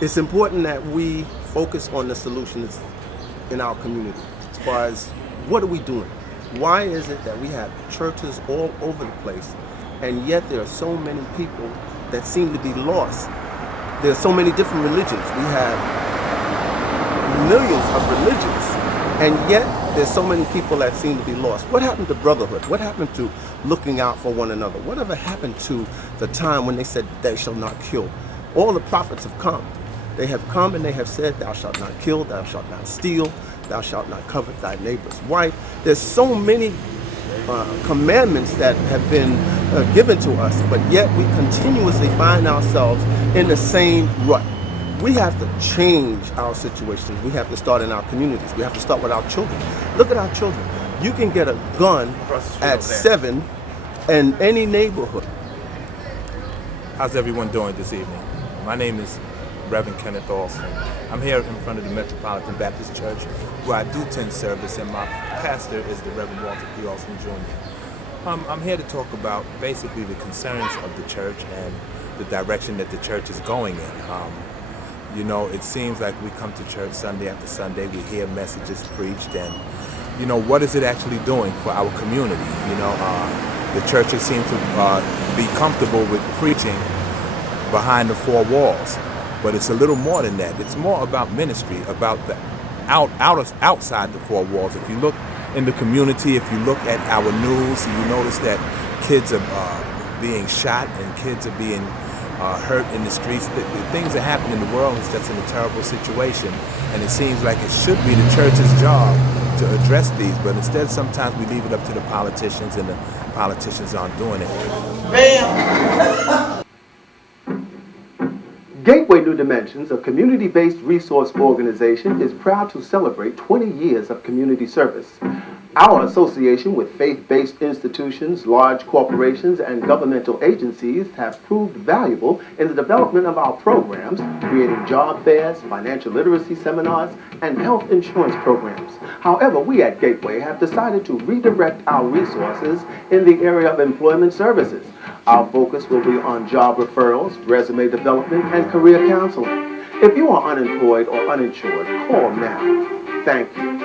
It's important that we focus on the solutions in our community as far as what are we doing? Why is it that we have churches all over the place and yet there are so many people that seem to be lost? There are so many different religions. We have millions of religions, and yet there's so many people that seem to be lost. What happened to brotherhood? What happened to looking out for one another? Whatever happened to the time when they said, "Thou shalt not kill"? All the prophets have come. They have come and they have said, "Thou shalt not kill, thou shalt not steal, thou shalt not covet thy neighbor's wife." There's so many commandments that have been given to us, but yet we continuously find ourselves in the same rut. We have to change our situations. We have to start in our communities. We have to start with our children. Look at our children. You can get a gun at 7 in any neighborhood. How's everyone doing this evening? My name is Reverend Kenneth Alston. I'm here in front of the Metropolitan Baptist Church where I do attend service, and my pastor is the Reverend Walter P. Alston Jr. I'm here to talk about basically the concerns of the church and the direction that the church is going in. You know, it seems like we come to church Sunday after Sunday, we hear messages preached, and, you know, what is it actually doing for our community? You know, the churches seem to be comfortable with preaching behind the four walls, but it's a little more than that. It's more about ministry, about the outside the four walls. If you look in the community, if you look at our news, you notice that kids are being shot and kids are being hurt in the streets. The things that happen in the world is just in a terrible situation, and it seems like it should be the church's job to address these, but instead sometimes we leave it up to the politicians, and the politicians aren't doing it. Bam! Gateway New Dimensions, a community-based resource organization, is proud to celebrate 20 years of community service. Our association with faith-based institutions, large corporations, and governmental agencies have proved valuable in the development of our programs, creating job fairs, financial literacy seminars, and health insurance programs. However, we at Gateway have decided to redirect our resources in the area of employment services. Our focus will be on job referrals, resume development, and career counseling. If you are unemployed or uninsured, call now. Thank you.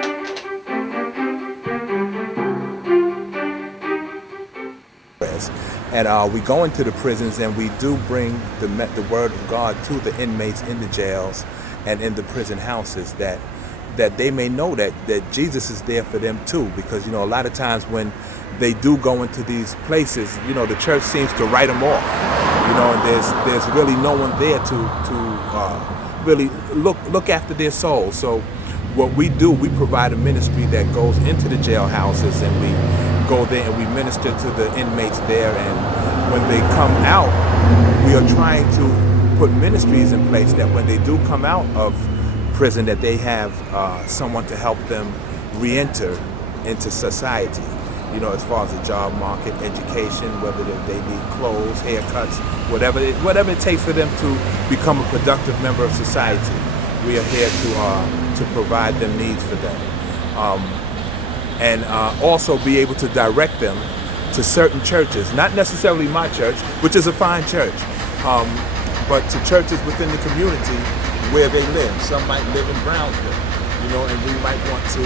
And we go into the prisons and we do bring the word of God to the inmates in the jails and in the prison houses, that they may know that Jesus is there for them too. Because, you know, a lot of times when they do go into these places, you know, the church seems to write them off. You know, and there's really no one there to really look after their souls. So what we do, we provide a ministry that goes into the jailhouses, and we go there and we minister to the inmates there, and when they come out, we are trying to put ministries in place that when they do come out of prison, that they have someone to help them re-enter into society. You know, as far as the job market, education, whether they need clothes, haircuts, whatever it takes for them to become a productive member of society. We are here to provide them needs for them. And also be able to direct them to certain churches, not necessarily my church, which is a fine church, but to churches within the community where they live. Some might live in Brownsville, you know, and we might want to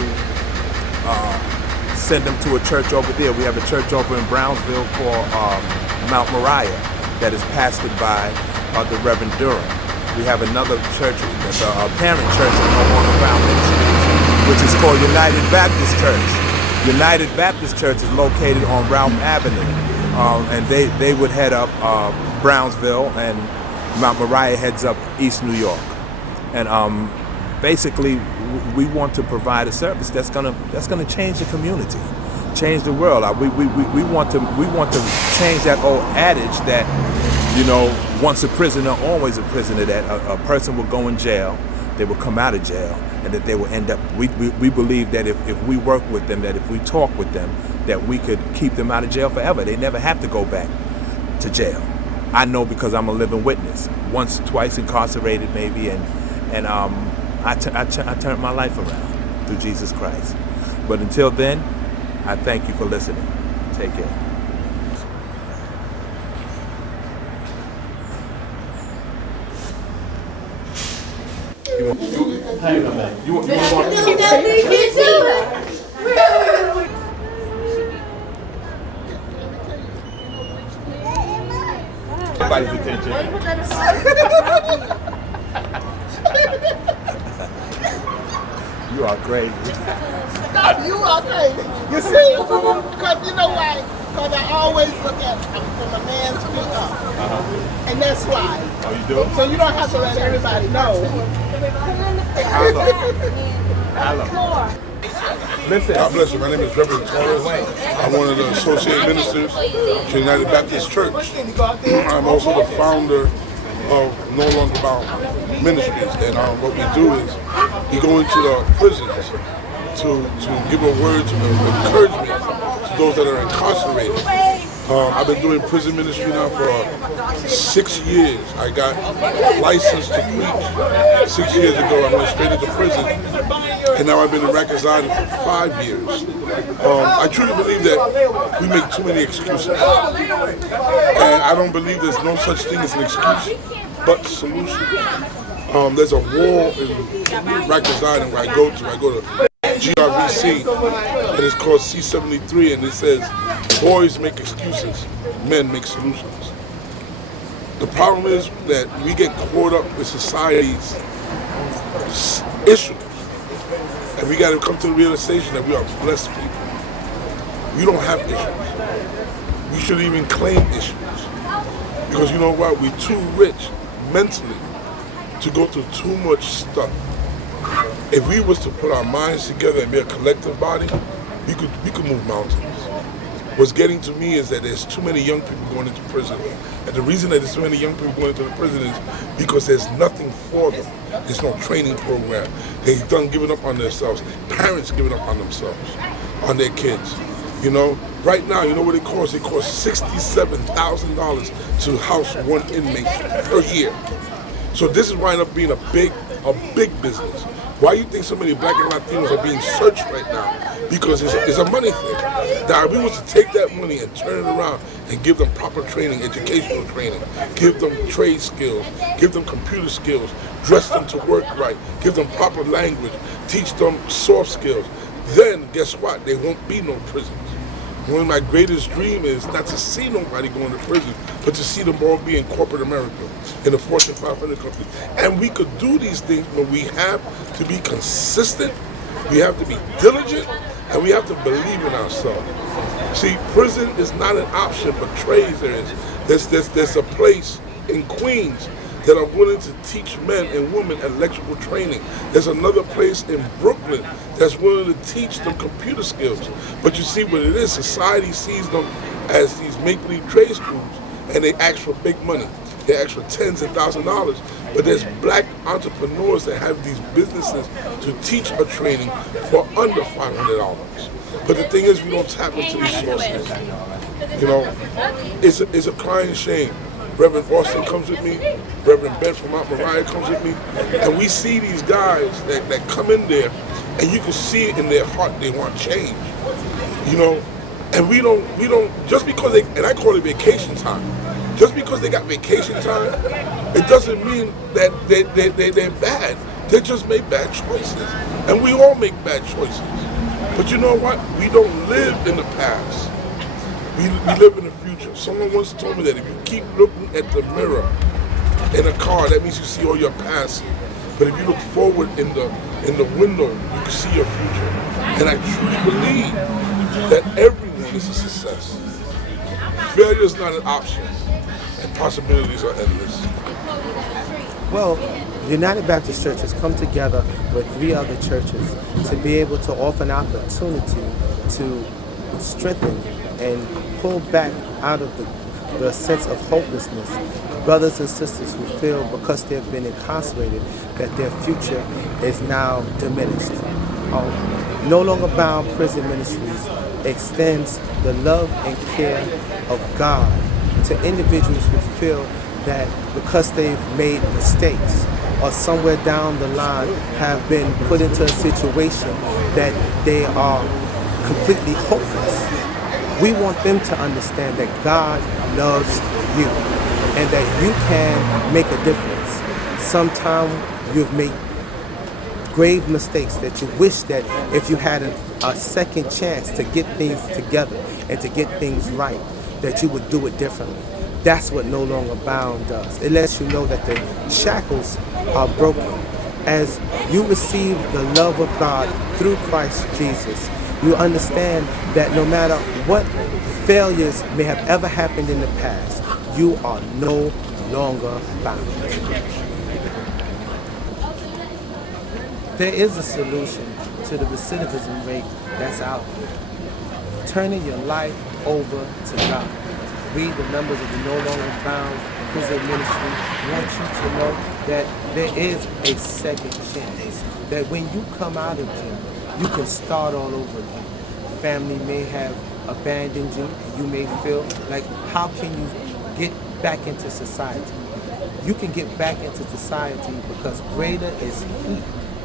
send them to a church over there. We have a church over in Brownsville called Mount Moriah that is pastored by the Reverend Durham. We have another church, a parent church on Brown Ministries, which is called United Baptist Church. United Baptist Church is located on Ralph Avenue, and they would head up Brownsville, and Mount Moriah heads up East New York. And basically, we want to provide a service that's gonna change the community, change the world. We want to change that old adage that, you know, once a prisoner, always a prisoner. That a person will go in jail, they will come out of jail, and that they will end up. We believe that if we work with them, that if we talk with them, that we could keep them out of jail forever. They never have to go back to jail. I know because I'm a living witness. Once, twice incarcerated, maybe, and I turned my life around through Jesus Christ. But until then, I thank you for listening. Take care. Hang on, man. You want to walk? Everybody's attention. You are crazy. You are crazy. You see? Because you know why? Because I always look at from a man's feet up. And that's why. Oh, you do? So you don't have to let everybody know. Listen. God bless you. My name is Reverend Torres. I'm one of the associate ministers to United Baptist Church. I'm also the founder of No Longer Bound Ministries. And what we do is we go into the prisons to give a word of encouragement to those that are incarcerated. I've been doing prison ministry now for 6 years. I got licensed to preach 6 years ago. I went straight into prison, and now I've been in Rikers Island for 5 years. I truly believe that we make too many excuses, and I don't believe there's no such thing as an excuse, but solution. There's a wall in Rikers Island where I go to. GRVC, and it's called C73, and it says, boys make excuses, men make solutions. The problem is that we get caught up with society's issues, and we got to come to the realization that we are blessed people. We don't have issues. We shouldn't even claim issues, because you know what? We're too rich mentally to go through too much stuff. If we was to put our minds together and be a collective body, we could move mountains. What's getting to me is that there's too many young people going into prison. And the reason that there's so many young people going into the prison is because there's nothing for them. There's no training program. They've done giving up on themselves. Parents giving up on themselves, on their kids. You know, right now, you know what it costs? It costs $67,000 to house one inmate per year. So this is winding up being a big business. Why do you think so many black and Latinos are being searched right now? Because it's a money thing. That if we was to take that money and turn it around and give them proper training, educational training, give them trade skills, give them computer skills, dress them to work right, give them proper language, teach them soft skills, then guess what? There won't be no prisons. One of my greatest dreams is not to see nobody going to prison, but to see them all be in corporate America, in the Fortune 500 companies. And we could do these things, but we have to be consistent, we have to be diligent, and we have to believe in ourselves. See, prison is not an option, but trades there is. There's a place in Queens that are willing to teach men and women electrical training. There's another place in Brooklyn that's willing to teach them computer skills. But you see what it is, society sees them as these make-believe trade schools, and they ask for big money. They ask for tens of thousands of dollars. But there's black entrepreneurs that have these businesses to teach a training for under $500. But the thing is, we don't tap into these sources. You know, it's a crying shame. Reverend Austin comes with me, Reverend Ben from Mount Moriah comes with me, and we see these guys that come in there, and you can see it in their heart they want change, you know, and we don't, just because they, and I call it vacation time, just because they got vacation time, it doesn't mean that they're bad. They just make bad choices, and we all make bad choices. But you know what? We don't live in the past. We live in the future. Someone once told me that if you keep looking at the mirror in a car, that means you see all your past. But if you look forward in the window, you can see your future. And I truly believe that everyone is a success. Failure is not an option, and possibilities are endless. Well, United Baptist Church has come together with 3 other churches to be able to offer an opportunity to strengthen and pull back out of the sense of hopelessness brothers and sisters who feel because they've been incarcerated that their future is now diminished. No Longer Bound Prison Ministries extends the love and care of God to individuals who feel that because they've made mistakes or somewhere down the line have been put into a situation that they are completely hopeless. We want them to understand that God loves you and that you can make a difference. Sometime you've made grave mistakes that you wish that if you had a second chance to get things together and to get things right, that you would do it differently. That's what No Longer Bound does. It lets you know that the shackles are broken. As you receive the love of God through Christ Jesus, you understand that no matter what failures may have ever happened in the past, you are no longer bound. There is a solution to the recidivism rate that's out there. Turning your life over to God. Read the numbers of the No Longer Bound Prison Ministry. I want you to know that there is a second chance. That when you come out of jail, you can start all over again. Family may have abandoned you. You may feel like, how can you get back into society? You can get back into society because greater is He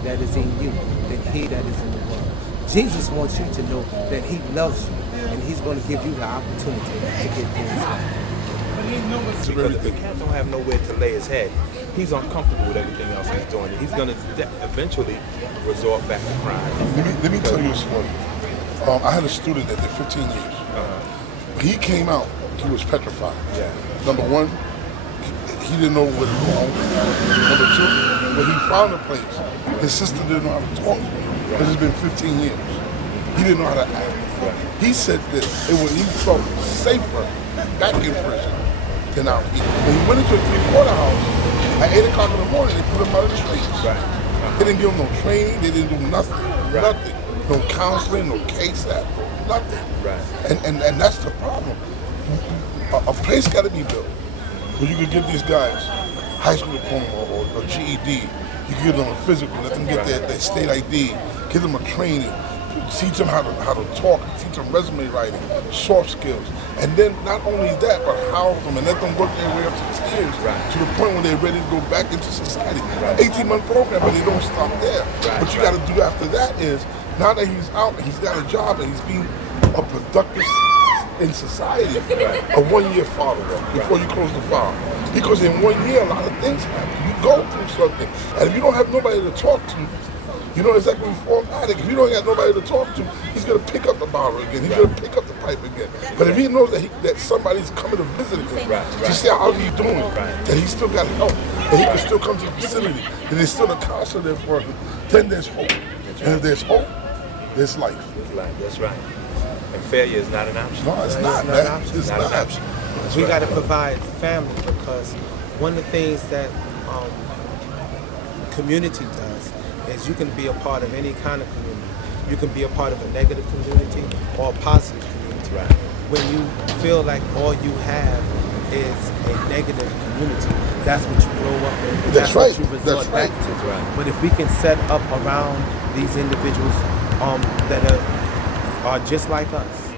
that is in you than he that is in the world. Jesus wants you to know that He loves you, and He's going to give you the opportunity to get things right. Because if the cat don't have nowhere to lay his head, he's uncomfortable with everything else he's doing, and he's going to eventually resort back to crime. Let me tell you a story. I had a student that did 15 years. When he came out, he was petrified. Yeah. Number one, he didn't know where to go home. Number two, when he found a place, his sister didn't know how to talk to him. Because it's been 15 years. He didn't know how to act. He said that he felt safer back in prison than out here. When he went into a three-quarter house, at 8 o'clock in the morning, they put him out of the streets. Right. They didn't give him no training, they didn't do nothing. Right. Nothing. No counseling, no case app, nothing. Right. And that's the problem. A place got to be built where you could give these guys high school diploma or GED. You give them a physical, let them get their state ID, give them a training, teach them how to talk, teach them resume writing, soft skills. And then not only that, but house them and let them work their way up to tears to the point when they're ready to go back into society. 18-month program, but they don't stop there. What you got to do after that is, now that he's out, he's got a job and he's being a productive in society, a 1-year follow-up before you close the file. Because in 1 year, a lot of things happen. You go through something. And if you don't have nobody to talk to, you know exactly what form addict. If you don't have nobody to talk to, he's going to pick up the bottle again. He's going to pick up the pipe again. But if he knows that somebody's coming to visit him, to see how he's doing, that he's still got help, that he can still come to the facility, and there's still a counselor there for him, then there's hope. And if there's hope, there's life. That's right. And failure is not an option. No, it's not, not man. an option. It's Not not. an option. We got to provide family, because one of the things that community does is you can be a part of any kind of community. You can be a part of a negative community or a positive community. Right. When you feel like all you have is a negative community, that's what you grow up in. That's what right. you resort That's back right. to. That's right. But if we can set up around these individuals that are just like us,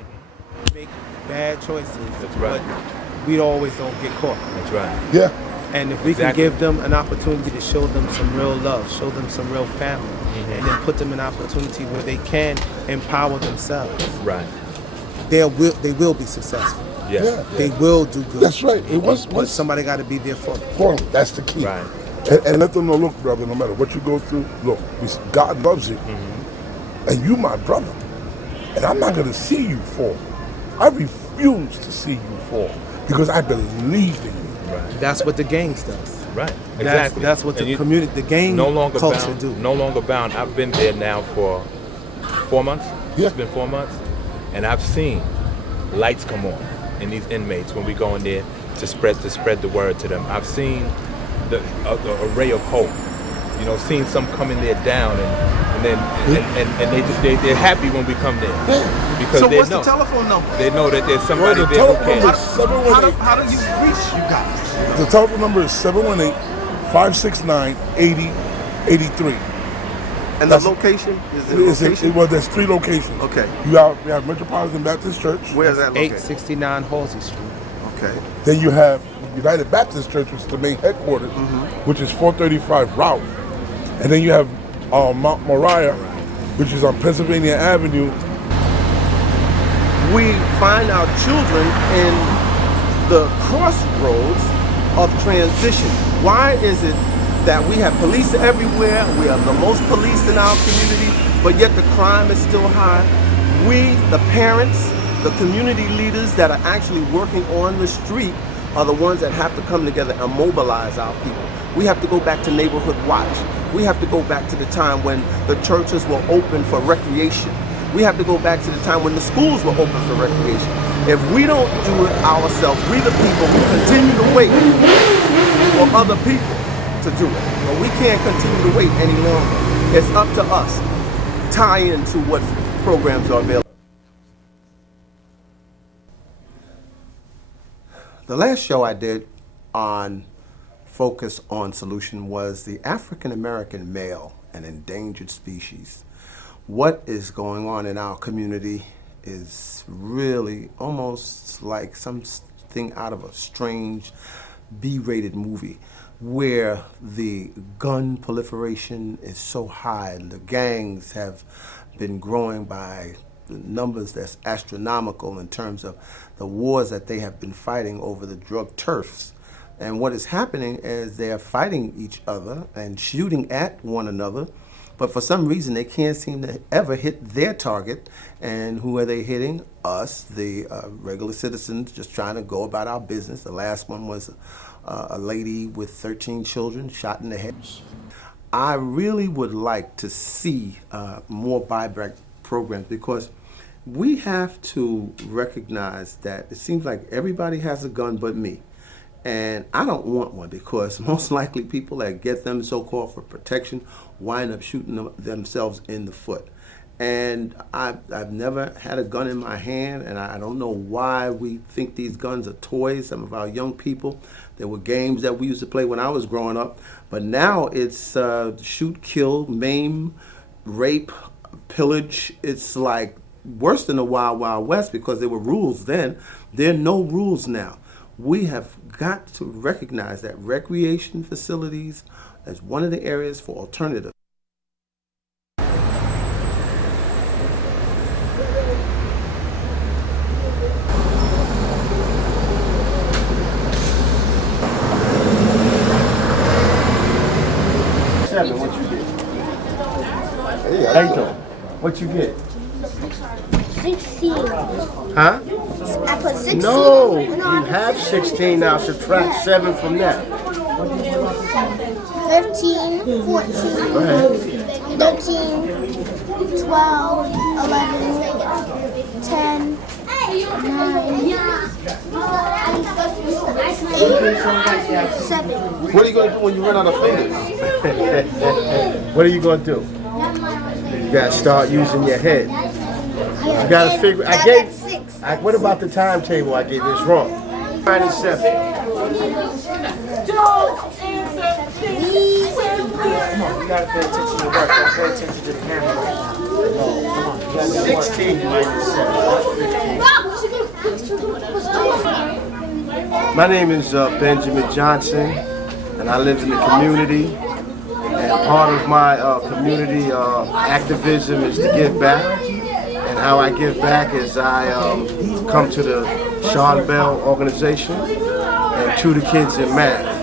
make bad choices, That's right. but we always don't get caught. That's right. Yeah. And if we Exactly. can give them an opportunity to show them some real love, show them some real family, and then put them in an opportunity where they can empower themselves, Right. they will be successful. Yeah. They will do good. That's right. It was But somebody got to be there for them. for them. That's the key. Right. And let them know, look, brother, no matter what you go through, look, God loves you. And you my brother. And I'm not going to see you fall. I refuse to see you fall because I believe in you. Right. That's what the gangs does. Right. Exactly. That's what And the you- community, the gang no longer culture bound, do. No longer bound. I've been there now for 4 months. Yeah. It's been 4 months, and I've seen lights come on in these inmates when we go in there to spread the word to them. I've seen the array of hope. You know, seeing some come in there down, and then they're happy when we come there because So they what's know the telephone number? they know that there's Well, somebody the there who telephone cares. is 718. How do you reach you guys? The telephone number is 718-569-8083. And the That's- location is the location. Well, there's 3 locations. Okay. We have Metropolitan Baptist Church. Where's that located? 869 Halsey Street. Okay. Then you have United Baptist Church, which is the main headquarters, which is 435 Ralph. And then you have Mount Moriah, which is on Pennsylvania Avenue. We find our children in the crossroads of transition. Why is it that we have police everywhere. We are the most police in our community, but yet the crime is still high. We, the parents, the community leaders that are actually working on the street are the ones that have to come together and mobilize our people. We have to go back to Neighborhood Watch. We have to go back to the time when the churches were open for recreation. We have to go back to the time when the schools were open for recreation. If we don't do it ourselves, we the people who continue to wait for other people to do it. But we can't continue to wait any longer. It's up to us. Tie into what programs are available. The last show I did on Focus on Solution was the African American male, an endangered species. What is going on in our community is really almost like something out of a strange B-rated movie where the gun proliferation is so high and the gangs have been growing by numbers that's astronomical in terms of the wars that they have been fighting over the drug turfs. And what is happening is they're fighting each other and shooting at one another, but for some reason they can't seem to ever hit their target. And who are they hitting? Us, the regular citizens, just trying to go about our business. The last one was a lady with 13 children shot in the head. I really would like to see more buyback programs, because we have to recognize that it seems like everybody has a gun but me. And I don't want one, because most likely people that get them so-called for protection wind up shooting themselves in the foot. And I've never had a gun in my hand, and I don't know why we think these guns are toys. Some of our young people, there were games that we used to play when I was growing up, but now it's shoot, kill, maim, rape, pillage. It's like worse than the Wild Wild West, because there were rules then. There are no rules now. We have got to recognize that recreation facilities is one of the areas for alternatives. What you get? How you doing? What you get? 16. Huh? I put 16. No, you have 16 now. Subtract 7 from that. 15, 14, 13, 12, 11, 10, 9, 8, 7. What are you going to do when you run out of fingers? What are you going to do? You got to start using your head. You got to figure. I got 6. What about the timetable I gave? It's wrong. 9 and 7. You gotta pay attention to your work. You gotta pay attention to the camera right now. 16 minus 7. My name is Benjamin Johnson, and I live in the community. And part of my community activism is to give back. And how I give back is I come to the Sean Bell organization and tutor kids in math.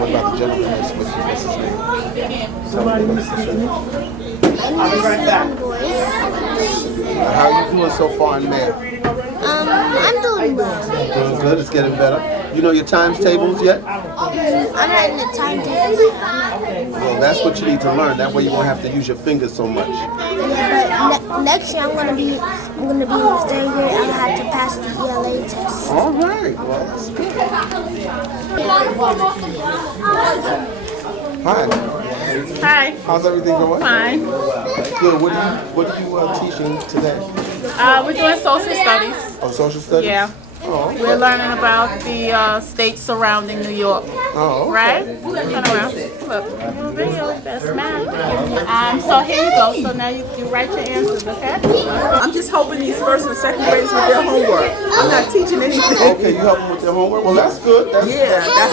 What about the gentleman what's his name? I'll be right back. How are you doing so far in math? I'm doing well. Doing good, it's getting better. You know your times tables yet? I'm writing the timetables. Well, that's what you need to learn. That way you won't have to use your fingers so much. Yeah, but next year I'm gonna be in the 3rd grade. I have to pass the ELA test. All right, well, that's good. Hi. Hi. How's everything going? Fine. Good. What are you teaching today? We're doing social studies. Oh, social studies? Yeah. Oh, okay. We're learning about the states surrounding New York. Oh, okay. Right? Turn around. Look. Video, that's math. So here you go. So now you write your answers, okay? I'm just helping these 1st and 2nd graders with their homework. I'm not teaching anything. Okay, you helping with their homework? Well, that's good. That's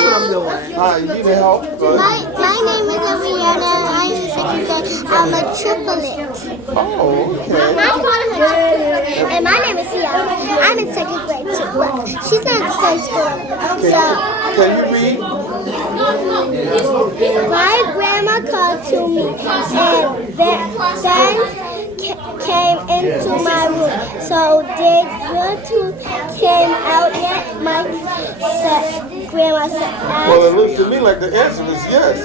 what I'm doing. Hi, you need help? My name is Ariana, I'm in second grade. I'm a triplet. Oh, okay. And my name is Sia. I'm in second grade too. But she's not in the same school. So Can you read? my grandma called to me and then came into my room. So did your two came out yet? My grandma said. Well, it looks to me like the answer is yes.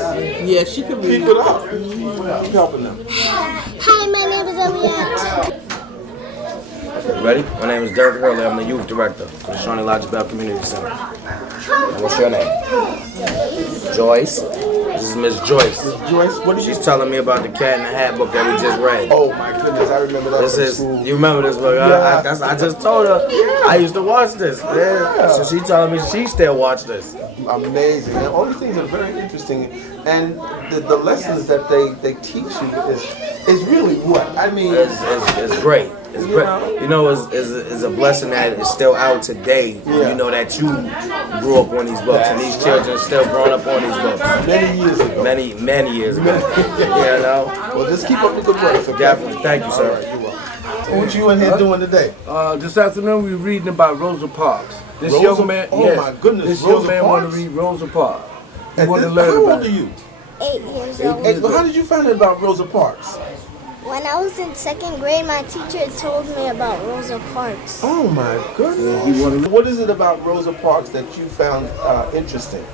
Yeah, she can read. Keep it up. Keep helping them. Hi, my name is Eliana. Ready? My name is Derek Hurley. I'm the youth director for the Shawnee Elijah Bell Community Center. And what's your name? Joyce. This is Miss Joyce. Joyce, what did She's telling me about the Cat in the Hat book that we just read. Oh my goodness, I remember that. This from is, school. you remember this book? I just told her I used to watch this. Yeah. So she telling me she still watch this. Amazing. And all these things are very interesting. And the lessons that they teach you is really what? I mean, It's great. It's great. You know, it's a blessing that it's still out today. Yeah. You know that you grew up on these books, and these children still growing up on these books. many years ago. Many years ago. You know? Well, just keep up the good work. Okay? Definitely. Thank you, All sir. right, you're welcome. What you in here doing today? This afternoon we were reading about Rosa Parks. This Rosa- young man, oh yes, my goodness, this Rosa young man wanted Parks? to read Rosa Parks. He And wanted to this- learn how about old it. are you? 8 years old. Hey, well, how did you find out about Rosa Parks? When I was in second grade, my teacher told me about Rosa Parks. Oh my goodness. What is it about Rosa Parks that you found interesting?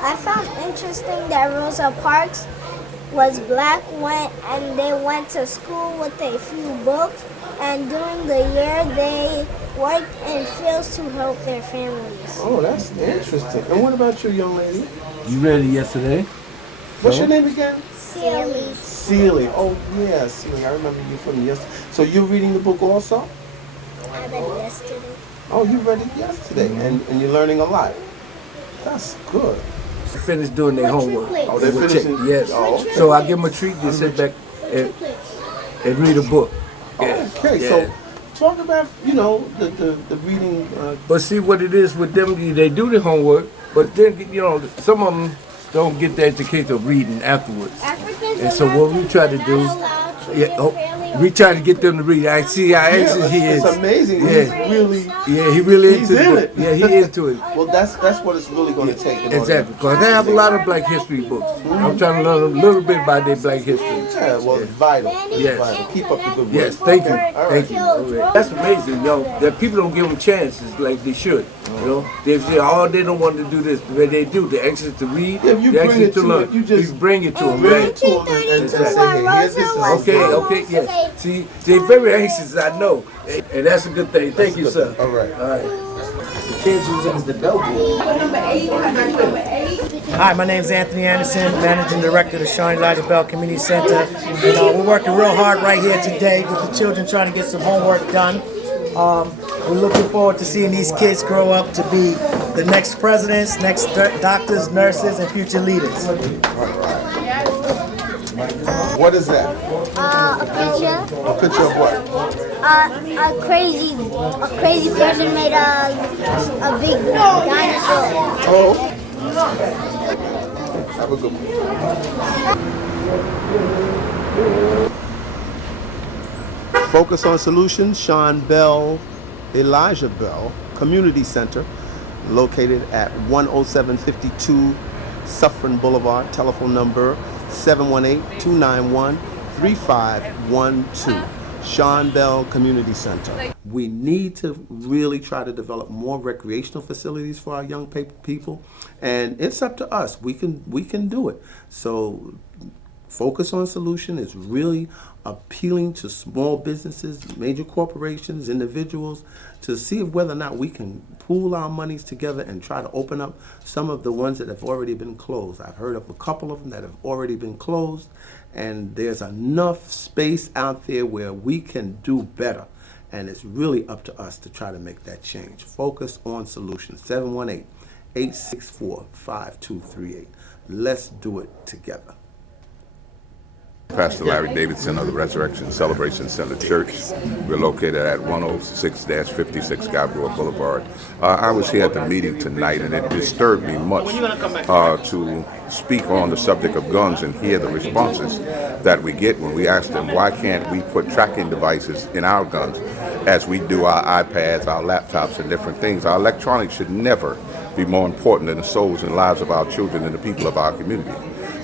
I found interesting that Rosa Parks was black and they went to school with a few books, and during the year they worked in fields to help their families. Oh, that's interesting. And what about you, young lady? You read it yesterday? What's your name again? Silly. Celie. Oh, yeah, Celie. I remember you from yesterday. So you're reading the book also? I read it yesterday. Oh, you read it yesterday, and you're learning a lot. That's good. They finished doing their homework. Oh, they're They were finishing? Yes. Oh, okay. So I give them a treat to sit back and read a book. Okay, Yeah. so talk about, the reading. But see what it is with them, they do the homework, but then, some of them don't get the education of reading afterwards. And so what we try to do, we try to get them to read. I see how anxious he is. It's amazing. Yeah. He's really. Yeah, he really He's into in it. it. Yeah, he into it. Well, that's what it's really going to take. Exactly, because they have a lot of black history books. I'm trying to learn a little bit about their black history. Yeah, well, it's vital. It's Yes. vital. Keep up the good work. Yes, thank you, Okay? All thank right. you. That's amazing, that people don't give them chances like they should. They say, oh, they don't want to do this, but they do. They're anxious to read. If you they're bring anxious it to learn. it, you just You bring it to them, bring right? it to them and say, hey, here's this. Okay, yes. See, they're very anxious, I know, and that's a good thing. Thank you, sir. All right. All right. Kids using is the bellboy. Hi, my name is Anthony Anderson, Managing Director of the Shawnee Elijah Bell Community Center. And, we're working real hard right here today with the children trying to get some homework done. We're looking forward to seeing these kids grow up to be the next presidents, next doctors, nurses, and future leaders. What is that? A picture. A picture of what? A crazy person made a big dinosaur. Oh. Have a good one. Focus on Solutions, Sean Bell, Elijah Bell Community Center, located at 10752 Suffern Boulevard. Telephone number 718-291-3512. Sean Bell Community Center. We need to really try to develop more recreational facilities for our young people, and it's up to us. We can do it. So Focus on Solution is really appealing to small businesses, major corporations, individuals, to see whether or not we can pool our monies together and try to open up some of the ones that have already been closed. I've heard of a couple of them that have already been closed, and there's enough space out there where we can do better. And it's really up to us to try to make that change. Focus on Solutions, 718-864-5238. Let's do it together. Pastor Larry Davidson of the Resurrection Celebration Center Church. We're located at 106-56 Gabriel Boulevard. I was here at the meeting tonight, and it disturbed me much to speak on the subject of guns and hear the responses that we get when we ask them, why can't we put tracking devices in our guns as we do our iPads, our laptops, and different things. Our electronics should never be more important than the souls and lives of our children and the people of our community.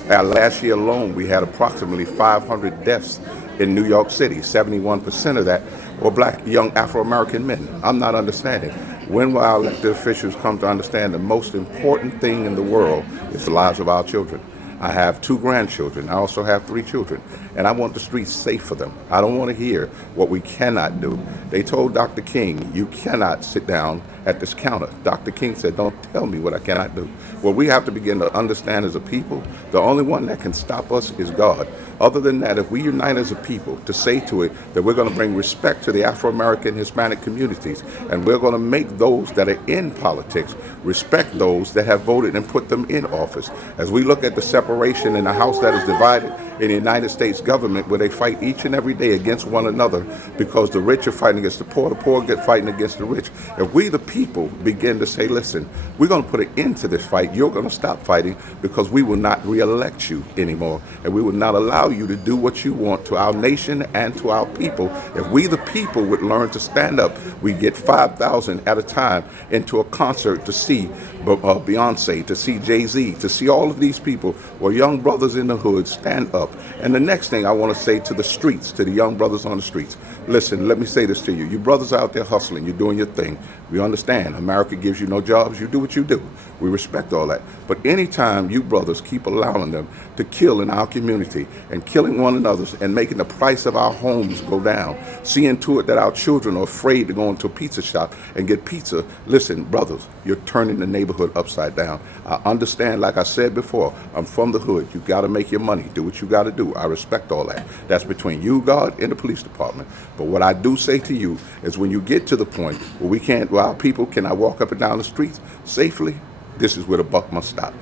Last year alone, we had approximately 500 deaths in New York City. 71% of that were black young Afro-American men. I'm not understanding. When will our elected officials come to understand the most important thing in the world is the lives of our children? I have 2 grandchildren. I also have 3 children. And I want the streets safe for them. I don't want to hear what we cannot do. They told Dr. King, you cannot sit down at this counter. Dr. King said, don't tell me what I cannot do. Well, we have to begin to understand as a people, the only one that can stop us is God. Other than that, if we unite as a people to say to it that we're going to bring respect to the Afro-American Hispanic communities, and we're going to make those that are in politics respect those that have voted and put them in office. As we look at the separation in a house that is divided in the United States government, where they fight each and every day against one another because the rich are fighting against the poor get fighting against the rich. If we the people begin to say, listen, we're going to put an end to this fight, you're going to stop fighting because we will not re-elect you anymore, and we will not allow you to do what you want to our nation and to our people. If we the people would learn to stand up, we get 5,000 at a time into a concert to see Beyonce, to see Jay-Z, to see all of these people where young brothers in the hood stand up. And the next thing I want to say to the streets, to the young brothers on the streets, listen, let me say this to you. You brothers out there hustling, you're doing your thing. We understand America gives you no jobs, you do what you do. We respect all that. But anytime you brothers keep allowing them to kill in our community and killing one another and making the price of our homes go down, seeing to it that our children are afraid to go into a pizza shop and get pizza, listen, brothers, you're turning the neighborhood upside down. I understand, like I said before, I'm from the hood. You got to make your money. Do what you got to do. I respect all that. That's between you, God, and the police department. But what I do say to you is when you get to the point where our people cannot walk up and down the streets safely, this is where the buck must stop.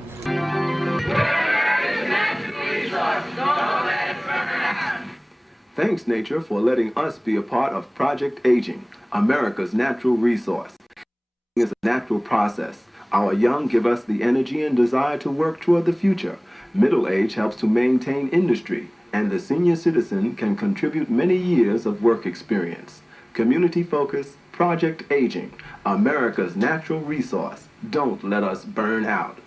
Thanks, nature, for letting us be a part of Project Aging, America's natural resource. Aging is a natural process. Our young give us the energy and desire to work toward the future. Middle age helps to maintain industry, and the senior citizen can contribute many years of work experience. Community focus, Project Aging, America's natural resource. Don't let us burn out.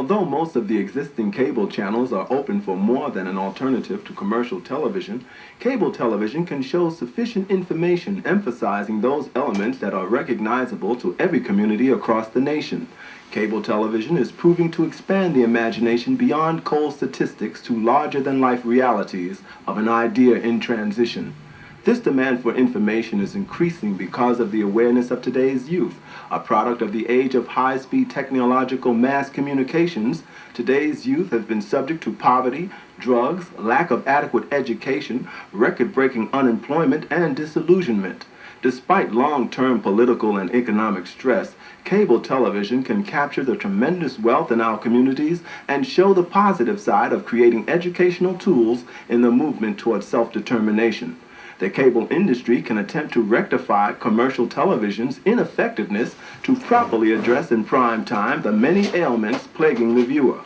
Although most of the existing cable channels are open for more than an alternative to commercial television, cable television can show sufficient information emphasizing those elements that are recognizable to every community across the nation. Cable television is proving to expand the imagination beyond cold statistics to larger-than-life realities of an idea in transition. This demand for information is increasing because of the awareness of today's youth. A product of the age of high-speed technological mass communications, today's youth has been subject to poverty, drugs, lack of adequate education, record-breaking unemployment, and disillusionment. Despite long-term political and economic stress, cable television can capture the tremendous wealth in our communities and show the positive side of creating educational tools in the movement towards self-determination. The cable industry can attempt to rectify commercial television's ineffectiveness to properly address in prime time the many ailments plaguing the viewer.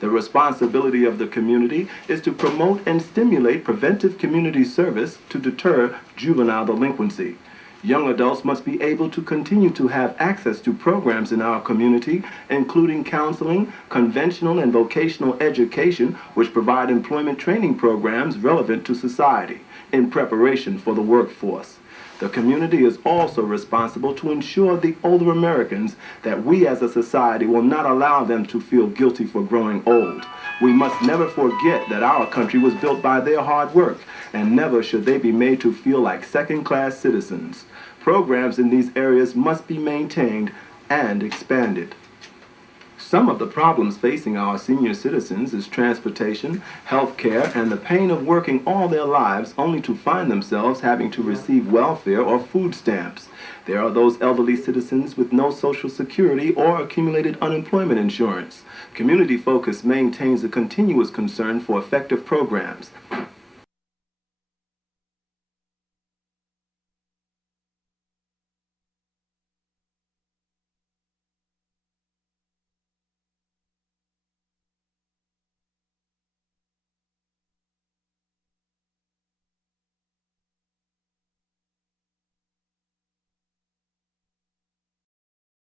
The responsibility of the community is to promote and stimulate preventive community service to deter juvenile delinquency. Young adults must be able to continue to have access to programs in our community, including counseling, conventional and vocational education, which provide employment training programs relevant to society in preparation for the workforce. The community is also responsible to ensure the older Americans that we as a society will not allow them to feel guilty for growing old. We must never forget that our country was built by their hard work, and never should they be made to feel like second-class citizens. Programs in these areas must be maintained and expanded. Some of the problems facing our senior citizens is transportation, health care, and the pain of working all their lives only to find themselves having to receive welfare or food stamps. There are those elderly citizens with no Social Security or accumulated unemployment insurance. Community Focus maintains a continuous concern for effective programs.